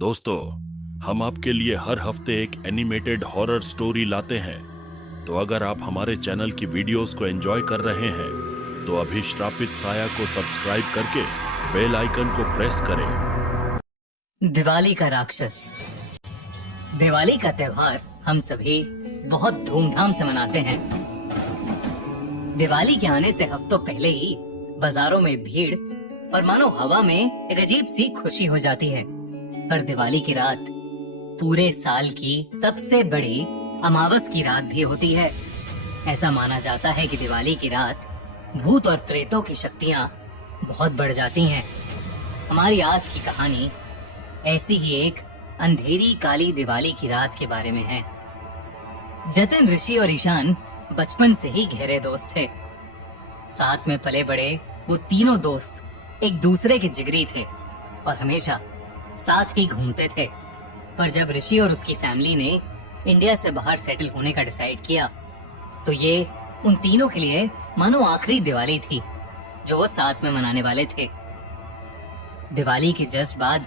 दोस्तों, हम आपके लिए हर हफ्ते एक एनिमेटेड हॉरर स्टोरी लाते हैं। तो अगर आप हमारे चैनल की वीडियोस को एंजॉय कर रहे हैं तो अभी श्रापित साया को सब्सक्राइब करके बेल आइकन को प्रेस करें। दिवाली का राक्षस। दिवाली का त्योहार हम सभी बहुत धूमधाम से मनाते हैं। दिवाली के आने से हफ्तों पहले ही बाजारों में भीड़ और मानो हवा में एक अजीब सी खुशी हो जाती है। पर दिवाली की रात पूरे साल की सबसे बड़ी अमावस की रात भी होती है। ऐसा माना जाता है कि दिवाली की रात भूत और प्रेतों की शक्तियाँ बहुत बढ़ जाती हैं। हमारी आज की कहानी ऐसी ही एक अंधेरी काली दिवाली की रात के बारे में है। जतिन, ऋषि और ईशान बचपन से ही गहरे दोस्त थे। साथ में पले बड़े वो तीनों दोस्त एक दूसरे के जिगरी थे और हमेशा साथ ही घूमते थे। पर जब ऋषि और उसकी फैमिली ने इंडिया से बाहर सेटल होने का डिसाइड किया तो ये उन तीनों के लिए मानो आखिरी दिवाली थी जो वो साथ में मनाने वाले थे। दिवाली के जस्ट बाद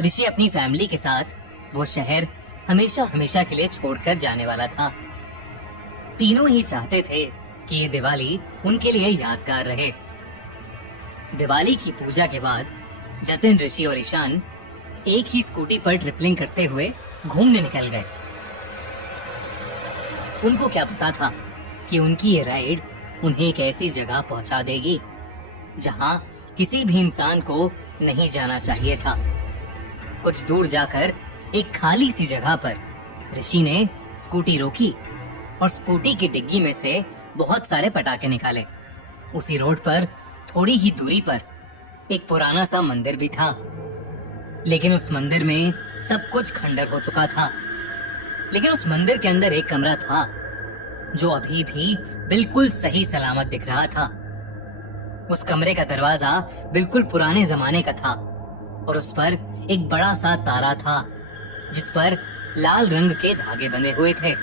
ऋषि अपनी फैमिली के साथ वो शहर हमेशा हमेशा के लिए छोड़कर जाने वाला था। तीनों ही चाहते थे कि ये दिवाली उनके लिए यादगार रहे। दिवाली की पूजा के बाद जतिन, ऋषि और ईशान एक ही स्कूटी पर ट्रिपलिंग करते हुए घूमने निकल गए। उनको क्या पता था कि उनकी ये राइड उन्हें एक ऐसी जगह पहुंचा देगी जहां किसी भी इंसान को नहीं जाना चाहिए था। कुछ दूर जाकर एक खाली सी जगह पर ऋषि ने स्कूटी रोकी और स्कूटी की डिग्गी में से बहुत सारे पटाखे निकाले। उसी रोड पर थोड़ी ही दूरी पर एक पुराना सा मंदिर भी था, लेकिन उस मंदिर में सब कुछ खंडर हो चुका था। लेकिन उस मंदिर के अंदर एक कमरा था जो अभी भी बिल्कुल सही सलामत दिख रहा था। उस कमरे का दरवाजा बिल्कुल पुराने जमाने का था और उस पर एक बड़ा सा ताला था जिस पर लाल रंग के धागे बंधे हुए थे।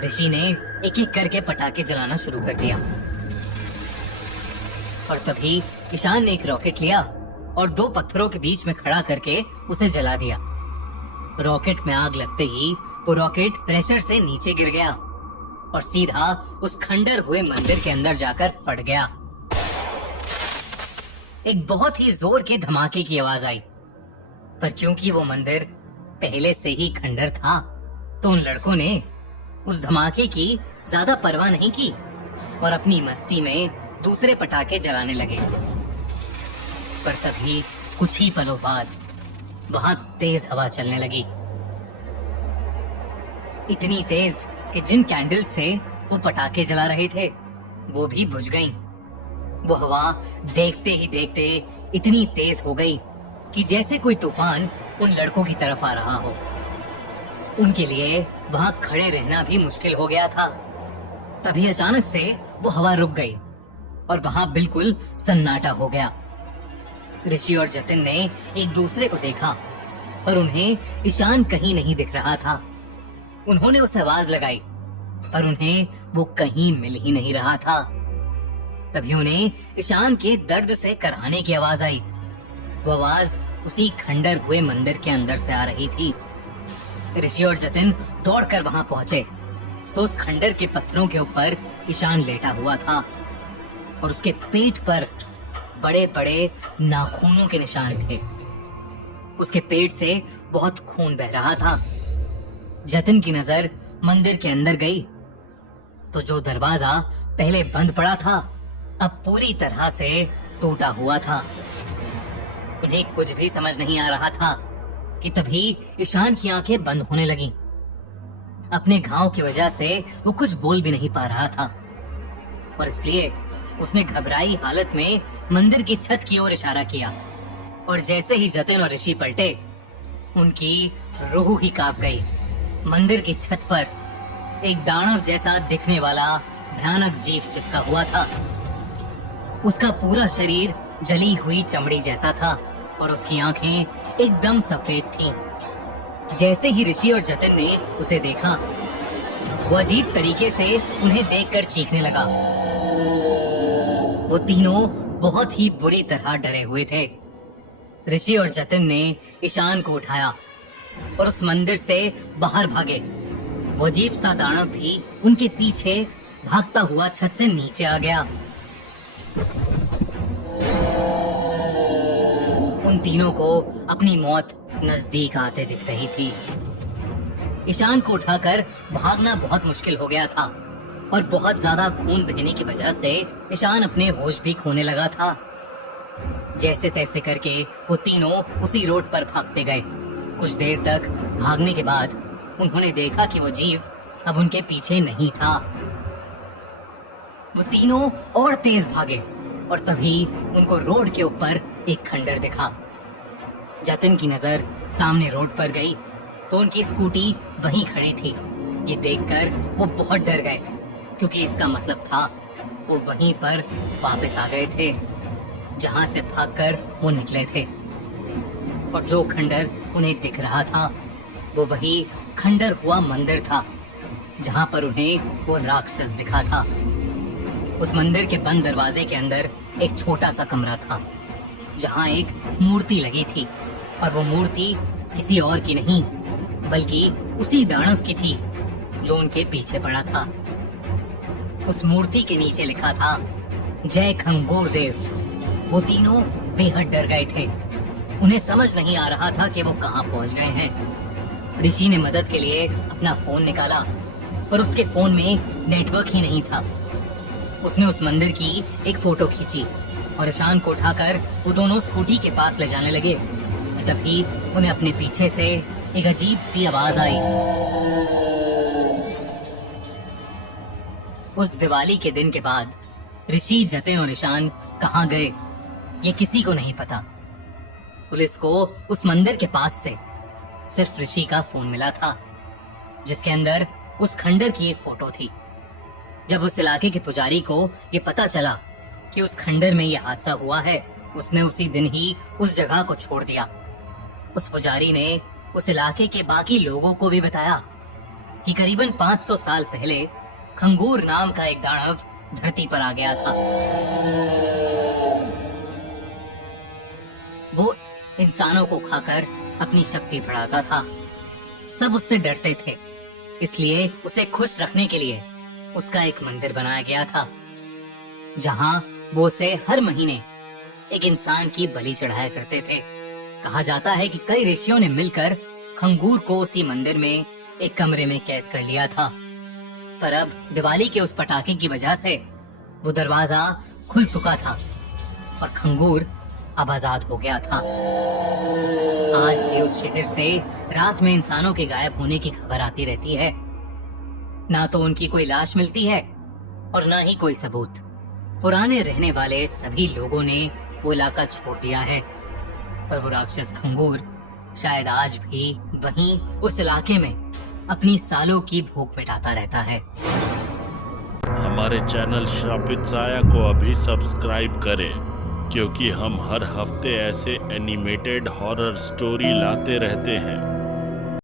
ऋषि ने एक एक करके पटाखे जलाना शुरू कर दिया और तभी ईशान ने एक रॉकेट लिया और दो पत्थरों के बीच में खड़ा करके उसे जला दिया। रॉकेट में आग लगते ही वो रॉकेट प्रेशर से नीचे गिर गया और सीधा उस खंडर हुए मंदिर के अंदर जाकर फट गया। एक बहुत ही जोर के धमाके की आवाज आई, पर क्योंकि वो मंदिर पहले से ही खंडर था तो उन लड़कों ने उस धमाके की ज्यादा परवाह नहीं की और अपनी मस्ती में दूसरे पटाखे जलाने लगे। पर तभी कुछ ही पलों बाद वहां तेज हवा चलने लगी, इतनी तेज कि जिन कैंडल से वो पटाखे जला रहे थे वो भी बुझ गईं। वो हवा देखते ही देखते इतनी तेज हो गई कि जैसे कोई तूफान उन लड़कों की तरफ आ रहा हो। उनके लिए वहां खड़े रहना भी मुश्किल हो गया था। तभी अचानक से वो हवा रुक गई और वहां बिल्कुल सन्नाटा हो गया। ऋषि और जतिन ने एक दूसरे को देखा पर उन्हें ईशान कहीं नहीं दिख रहा था। उन्होंने उसे आवाज लगाई पर उन्हें वो कहीं मिल ही नहीं रहा था। तभी उन्हें ईशान के दर्द से कराहने की आवाज आई। वो आवाज उसी खंडर हुए मंदिर के अंदर से आ रही थी। ऋषि और जतिन दौड़कर वहां पहुंचे तो उस खंडर के पत्थरों के ऊपर ईशान लेटा हुआ था और उसके पेट पर बड़े बड़े नाखूनों के निशान थे। उसके पेट से बहुत खून बह रहा था। जतिन की नजर मंदिर के अंदर गई तो जो दरवाजा पहले बंद पड़ा था अब पूरी तरह से टूटा हुआ था। उन्हें कुछ भी समझ नहीं आ रहा था कि तभी ईशान की आंखें बंद होने लगीं। अपने घाव की वजह से वो कुछ बोल भी नहीं पा रहा था और इसलिए उसने घबराई हालत में मंदिर की छत की ओर इशारा किया और जैसे ही जतिन और ऋषि पलटे उनकी रूह ही कांप गई। मंदिर की छत पर एक दानव जैसा दिखने वाला भयानक जीव चिपका हुआ था। उसका पूरा शरीर जली हुई चमड़ी जैसा था और उसकी आंखें एकदम सफेद थीं। जैसे ही ऋषि और जतिन ने उसे देखा वो अजीब तरीके से उन्हें देखकर चीखने लगा। वो तीनों बहुत ही बुरी तरह डरे हुए थे। ऋषि और जतिन ने ईशान को उठाया और उस मंदिर से बाहर भागे। वो अजीब सा दानव भी उनके पीछे भागता हुआ छत से नीचे आ गया। उन तीनों को अपनी मौत नजदीक आते दिख रही थी। ईशान को उठाकर भागना बहुत मुश्किल हो गया था और बहुत ज्यादा खून बहने की वजह से ईशान अपने होश भी खोने लगा था। जैसे तैसे करके वो तीनों उसी रोड पर भागते गए। कुछ देर तक भागने के बाद उन्होंने देखा कि वो जीव अब उनके पीछे नहीं था। वो तीनों और तेज भागे और तभी उनको रोड के ऊपर एक खंडर दिखा। जतिन की नजर सामने रोड पर गई तो उनकी स्कूटी वहीं खड़ी थी। ये देखकर वो बहुत डर गए क्योंकि इसका मतलब था वो वहीं पर वापस आ गए थे जहां से भागकर वो निकले थे। और जो खंडर उन्हें दिख रहा था वो वही खंडर हुआ मंदिर था जहां पर उन्हें वो राक्षस दिखा था। उस मंदिर के बंद दरवाजे के अंदर एक छोटा सा कमरा था जहां एक मूर्ति लगी थी और वो मूर्ति किसी और की नहीं बल्कि उसी दानव की थी जो उनके पीछे पड़ा था। उस मूर्ति के नीचे लिखा था जय खंगूर देव। वो तीनों बेहद डर गए थे। उन्हें समझ नहीं आ रहा था कि वो कहां पहुंच गए हैं। ऋषि ने मदद के लिए अपना फोन निकाला पर उसके फोन में नेटवर्क ही नहीं था। उसने उस मंदिर की एक फोटो खींची और ईशान को उठाकर वो दोनों स्कूटी के पास ले जाने लगे। तभी उन्हें अपने पीछे से एक अजीब सी आवाज आई। उस दिवाली के दिन के बाद ऋषि, जतिन और ईशान कहां गए ये किसी को नहीं पता। पुलिस को उस मंदिर के पास से सिर्फ ऋषि का फोन मिला था जिसके अंदर उस खंडर की एक फोटो थी। जब उस इलाके के पुजारी को ये पता चला कि उस खंडर में ये हादसा हुआ है, उसने उसी दिन ही उस जगह को छोड़ दिया। उस पुजारी ने उस इलाके के बाकी लोगों को भी बताया कि करीबन 500 साल पहले खंगूर नाम का एक दानव धरती पर आ गया था। वो इंसानों को खाकर अपनी शक्ति बढ़ाता था। सब उससे डरते थे, इसलिए उसे खुश रखने के लिए उसका एक मंदिर बनाया गया था जहां वो उसे हर महीने एक इंसान की बलि चढ़ाया करते थे। कहा जाता है कि कई ऋषियों ने मिलकर खंगूर को उसी मंदिर में एक कमरे में कैद कर लिया था, पर अब दिवाली के उस पटाखे की वजह से वो दरवाजा खुल चुका था और खंगूर अब आजाद हो गया था। आज भी उस शहर से रात में इंसानों के गायब होने की खबर आती रहती है। ना तो उनकी कोई लाश मिलती है और ना ही कोई सबूत। पुराने रहने वाले सभी लोगों ने वो इलाका छोड़ दिया है, पर वो राक्षस खंगूर शायद आज भी वहीं उस इलाके में अपनी सालों की भूख मिटाता रहता है। हमारे चैनल श्रापित साया को अभी सब्सक्राइब करें क्योंकि हम हर हफ्ते ऐसे एनिमेटेड हॉरर स्टोरी लाते रहते हैं।